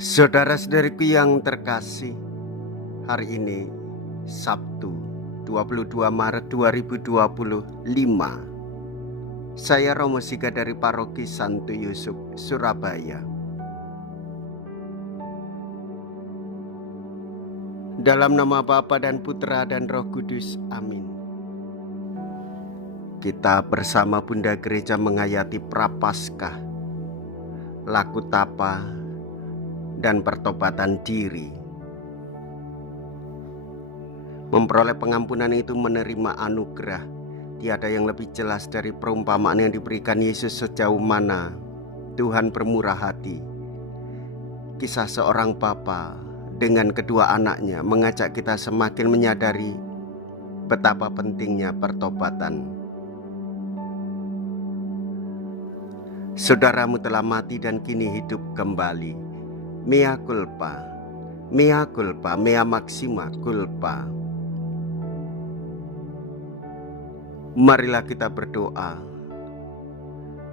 Saudara-saudariku yang terkasih, hari ini Sabtu 22 Maret 2025. Saya Romo Siga dari Paroki Santo Yusuf, Surabaya. Dalam nama Bapa dan Putra dan Roh Kudus, amin. Kita bersama Bunda Gereja menghayati Prapaskah, laku tapa, dan pertobatan diri. Memperoleh pengampunan itu menerima anugerah. Tiada yang lebih jelas dari perumpamaan yang diberikan Yesus sejauh mana Tuhan bermurah hati. Kisah seorang bapa dengan kedua anaknya mengajak kita semakin menyadari betapa pentingnya pertobatan. Saudaramu telah mati dan kini hidup kembali. Mea culpa, mea culpa, mea maxima culpa. Marilah kita berdoa.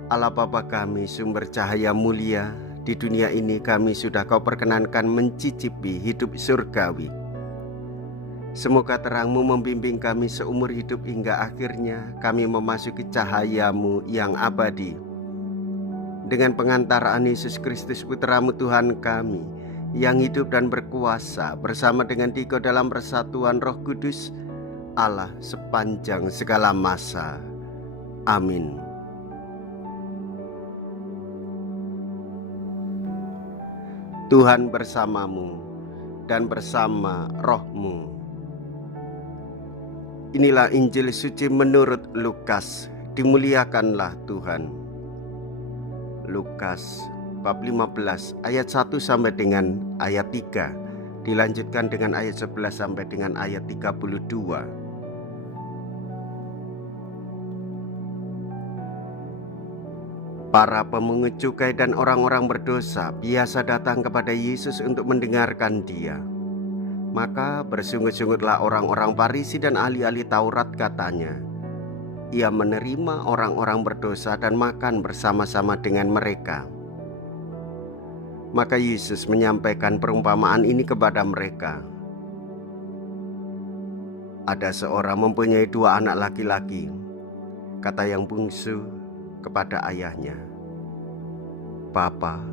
Allah Bapa kami, sumber cahaya mulia, di dunia ini kami sudah Kau perkenankan mencicipi hidup surgawi. Semoga terang-Mu membimbing kami seumur hidup hingga akhirnya kami memasuki cahaya-Mu yang abadi. Dengan pengantaraan Yesus Kristus Putra-Mu Tuhan kami, yang hidup dan berkuasa bersama dengan Dikau dalam persatuan Roh Kudus, Allah sepanjang segala masa. Amin. Tuhan bersamamu dan bersama rohmu. Inilah Injil suci menurut Lukas. Dimuliakanlah Tuhan. Lukas bab 15 ayat 1 sampai dengan ayat 3, dilanjutkan dengan ayat 11 sampai dengan ayat 32. Para pemungut cukai dan orang-orang berdosa biasa datang kepada Yesus untuk mendengarkan Dia. Maka bersungut-sungutlah orang-orang Farisi dan ahli-ahli Taurat, katanya, Ia menerima orang-orang berdosa dan makan bersama-sama dengan mereka. Maka Yesus menyampaikan perumpamaan ini kepada mereka. Ada seorang mempunyai 2 anak laki-laki. Kata yang bungsu kepada ayahnya, Bapa,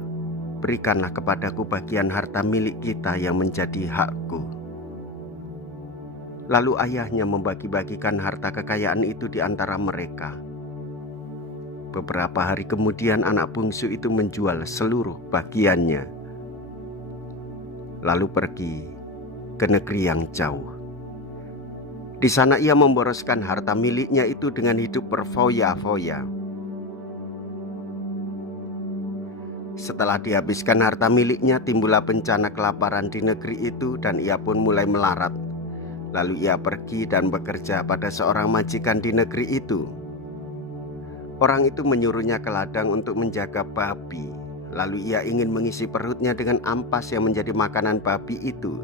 berikanlah kepadaku bagian harta milik kita yang menjadi hakku. Lalu ayahnya membagi-bagikan harta kekayaan itu di antara mereka. Beberapa hari kemudian anak bungsu itu menjual seluruh bagiannya, lalu pergi ke negeri yang jauh. Di sana ia memboroskan harta miliknya itu dengan hidup berfoya-foya. Setelah dihabiskan harta miliknya, timbullah bencana kelaparan di negeri itu dan ia pun mulai melarat. Lalu ia pergi dan bekerja pada seorang majikan di negeri itu. Orang itu menyuruhnya ke ladang untuk menjaga babi. Lalu ia ingin mengisi perutnya dengan ampas yang menjadi makanan babi itu,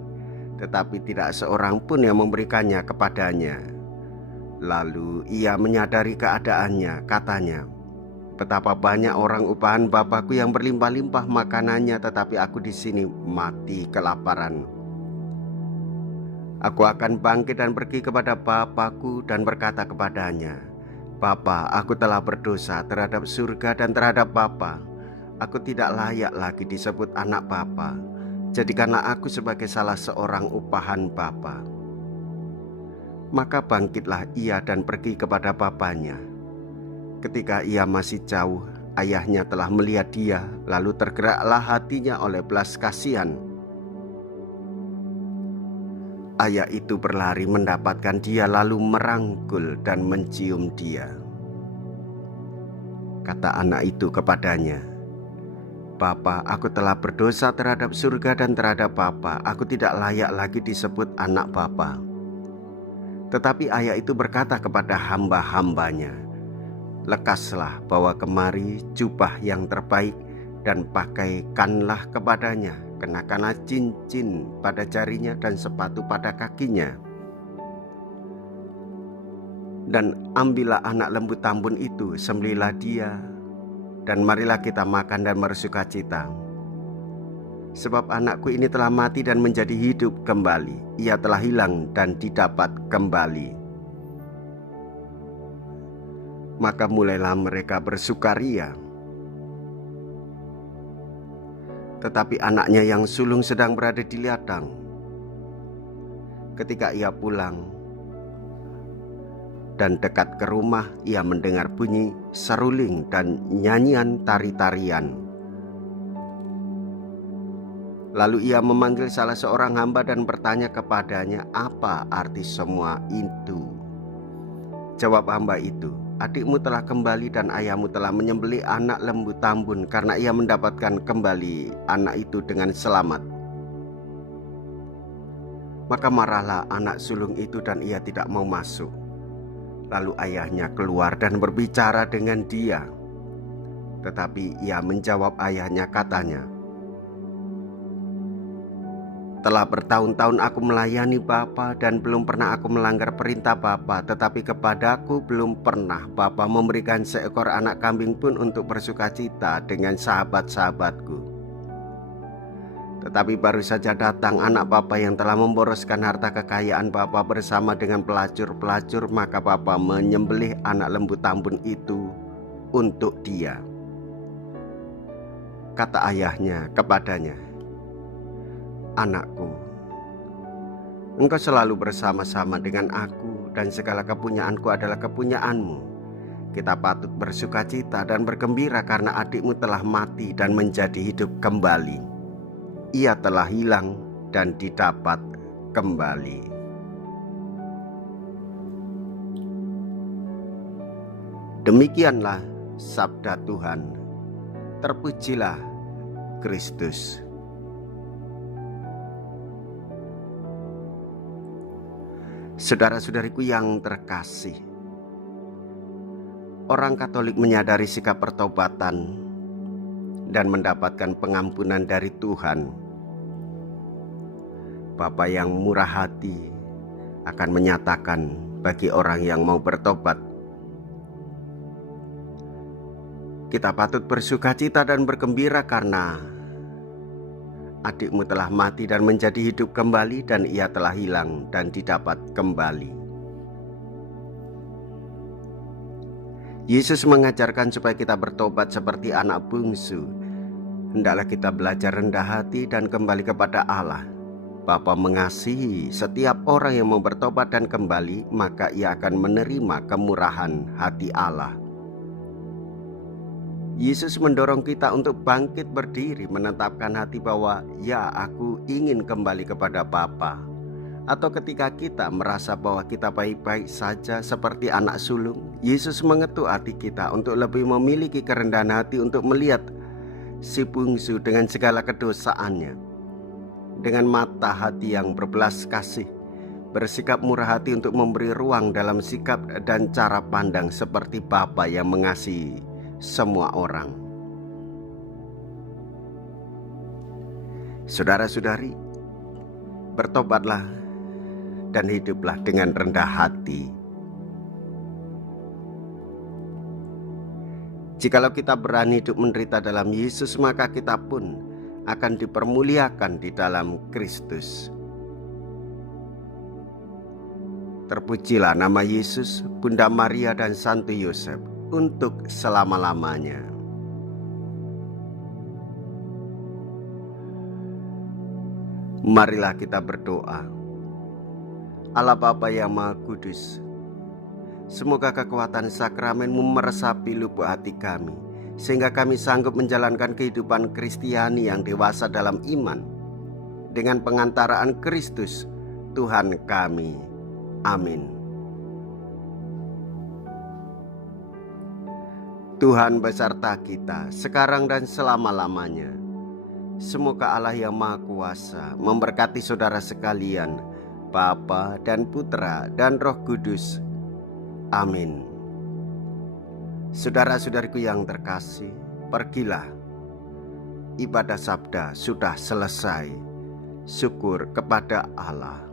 tetapi tidak seorang pun yang memberikannya kepadanya. Lalu ia menyadari keadaannya, katanya, betapa banyak orang upahan Bapakku yang berlimpah-limpah makanannya, tetapi aku di sini mati kelaparan. Aku akan bangkit dan pergi kepada Bapakku dan berkata kepadanya, Bapa, aku telah berdosa terhadap surga dan terhadap Bapa. Aku tidak layak lagi disebut anak Bapa. Jadikanlah aku sebagai salah seorang upahan Bapa. Maka bangkitlah ia dan pergi kepada bapaknya. Ketika ia masih jauh, ayahnya telah melihat dia, lalu tergeraklah hatinya oleh belas kasihan. Ayah itu berlari mendapatkan dia, lalu merangkul dan mencium dia. Kata anak itu kepadanya, Bapa, aku telah berdosa terhadap surga dan terhadap Bapa. Aku tidak layak lagi disebut anak Bapa. Tetapi ayah itu berkata kepada hamba-hambanya, lekaslah bawa kemari jubah yang terbaik dan pakaikanlah kepadanya. Kenakanlah cincin pada jarinya dan sepatu pada kakinya. Dan ambillah anak lembu tambun itu, sembelihlah dia, dan marilah kita makan dan bersukacita. Sebab anakku ini telah mati dan menjadi hidup kembali. Ia telah hilang dan didapat kembali. Maka mulailah mereka bersukaria. Tetapi anaknya yang sulung sedang berada di ladang. Ketika ia pulang dan dekat ke rumah, ia mendengar bunyi seruling dan nyanyian tari-tarian. Lalu ia memanggil salah seorang hamba dan bertanya kepadanya, "Apa arti semua itu?" Jawab hamba itu, "Adikmu telah kembali dan ayahmu telah menyembelih anak lembu tambun karena ia mendapatkan kembali anak itu dengan selamat." Maka marahlah anak sulung itu dan ia tidak mau masuk. Lalu ayahnya keluar dan berbicara dengan dia. Tetapi ia menjawab ayahnya, katanya, "Telah bertahun-tahun aku melayani Bapa dan belum pernah aku melanggar perintah Bapa, tetapi kepadaku belum pernah Bapa memberikan seekor anak kambing pun untuk bersukacita dengan sahabat-sahabatku. Tetapi baru saja datang anak Bapa yang telah memboroskan harta kekayaan Bapa bersama dengan pelacur-pelacur, maka Bapa menyembelih anak lembu tambun itu untuk dia." Kata ayahnya kepadanya, "Anakku, engkau selalu bersama-sama dengan aku dan segala kepunyaanku adalah kepunyaanmu. Kita patut bersukacita dan bergembira karena adikmu telah mati dan menjadi hidup kembali. Ia telah hilang dan didapat kembali." Demikianlah sabda Tuhan. Terpujilah Kristus. Saudara-saudariku yang terkasih, orang Katolik menyadari sikap pertobatan dan mendapatkan pengampunan dari Tuhan. Bapa yang murah hati akan menyatakan bagi orang yang mau bertobat, kita patut bersukacita dan bergembira karena adikmu telah mati dan menjadi hidup kembali, dan ia telah hilang dan didapat kembali. Yesus mengajarkan supaya kita bertobat seperti anak bungsu. Hendaklah kita belajar rendah hati dan kembali kepada Allah. Bapa mengasihi setiap orang yang mau bertobat dan kembali, maka ia akan menerima kemurahan hati Allah. Yesus mendorong kita untuk bangkit berdiri, menetapkan hati bahwa ya, aku ingin kembali kepada Bapa. Atau ketika kita merasa bahwa kita baik-baik saja seperti anak sulung, Yesus mengetuk hati kita untuk lebih memiliki kerendahan hati untuk melihat si bungsu dengan segala kedosaannya dengan mata hati yang berbelas kasih, bersikap murah hati untuk memberi ruang dalam sikap dan cara pandang seperti Bapa yang mengasihi semua orang. Saudara-saudari, bertobatlah dan hiduplah dengan rendah hati. Jikalau kita berani hidup menderita dalam Yesus, maka kita pun akan dipermuliakan di dalam Kristus. Terpujilah nama Yesus, Bunda Maria dan Santo Yosef untuk selama-lamanya. Marilah kita berdoa. Allah Bapa yang Maha Kudus, semoga kekuatan sakramen-Mu meresapi lubuk hati kami, sehingga kami sanggup menjalankan kehidupan Kristiani yang dewasa dalam iman, dengan pengantaraan Kristus Tuhan kami. Amin. Tuhan beserta kita sekarang dan selama-lamanya. Semoga Allah yang Maha Kuasa memberkati saudara sekalian, Bapa dan Putra dan Roh Kudus. Amin. Saudara-saudariku yang terkasih, pergilah. Ibadah sabda sudah selesai. Syukur kepada Allah.